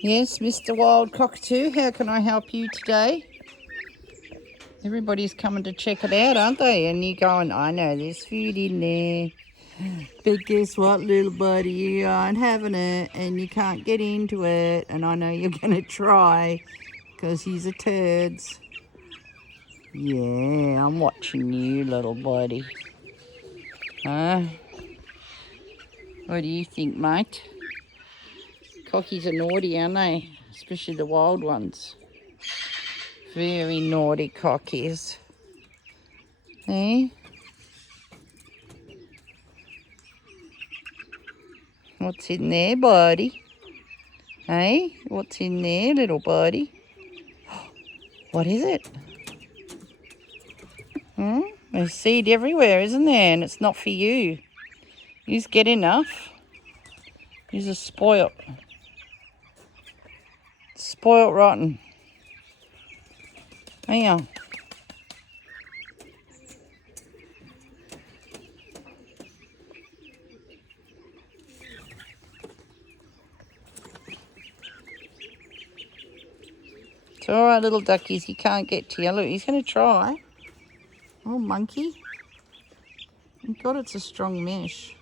Yes, Mr. Wild Cockatoo, how can I help you today? Everybody's coming to check it out, aren't they? And you're going, I know there's food in there. But guess what, little buddy? You aren't having it and you can't get into it. And I know you're going to try because he's a turds. Yeah, I'm watching you, little buddy. Huh? What do you think, mate? Cockies are naughty, aren't they? Especially the wild ones. Very naughty cockies. Eh? What's in there, buddy? Hey, what's in there, little buddy? What is it? There's seed everywhere, isn't there? And it's not for you. You just get enough. You're spoilt. Spoilt rotten. Yeah. It's all right, little duckies. He can't get to you. Look, he's going to try. Oh, monkey. God, it's a strong mesh.